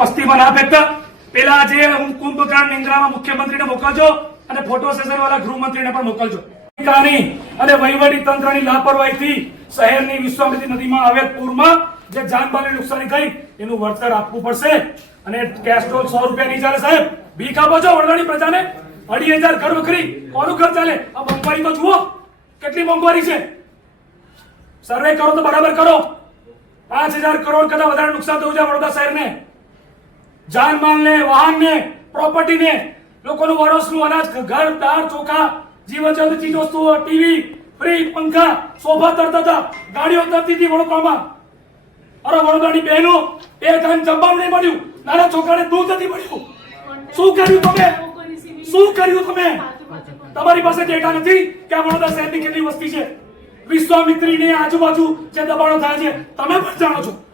પસ્તીમાં ના ફેંકતા. પેલા જે કુંભકાંડ નિંદ્રામાં મુખ્યમંત્રીને મોકલજો અને ફોટો સેશન વાળા ગૃહમંત્રીને પણ મોકલજો. અને વહીવટી તંત્રની લાપરવાહીથી શહેરની વિશ્વામિત્રી નદીમાં આવેલ પૂરમાં જે જાનમાલની નુકસાની થઈ, એનું વળતર આપવું પડશે. અને કેસ્ટ્રોલ સો રૂપિયા નહીં ચાલે સાહેબ. ભીખ આપો છો વડવાની પ્રજાને? અઢી હજાર ઘર વખરી. કોનું ઘર ચાલે? આ મોંઘવારી તો જુઓ. કેટલી મોંઘવારી છે. સર્વે કરો તો બરાબર કરો. પાંચ હજાર કરોડ કરતા વધારે નુકસાન થયું છે વડોદરા શહેરને. જાનમાલને, વાહનને, પ્રોપર્ટીને, લોકોનું વરસનું અનાજ ઘર દાર ચોખા જીવનચંદ ચીજ વસ્તુઓ ટીવી, ફ્રીજ, પંખા, સોફા તરતા હતા. ગાડીઓ તરતી હતી વડોદરામાં. અરે વડોદરાની બહેનો, બે ટાઈમ જમવાનું નહીં મળ્યું. નાના છોકરાને દૂધ નથી મળ્યું. શું કર્યું તમે? શું કર્યું તમે? તમારી પાસે ડેટા નથી કે આ વડોદરા શહેરની કેટલી વસ્તી છે? વિશ્વામિત્રીની આજુબાજુ જે દબાણો થાય છે, તમે પણ જાણો છો.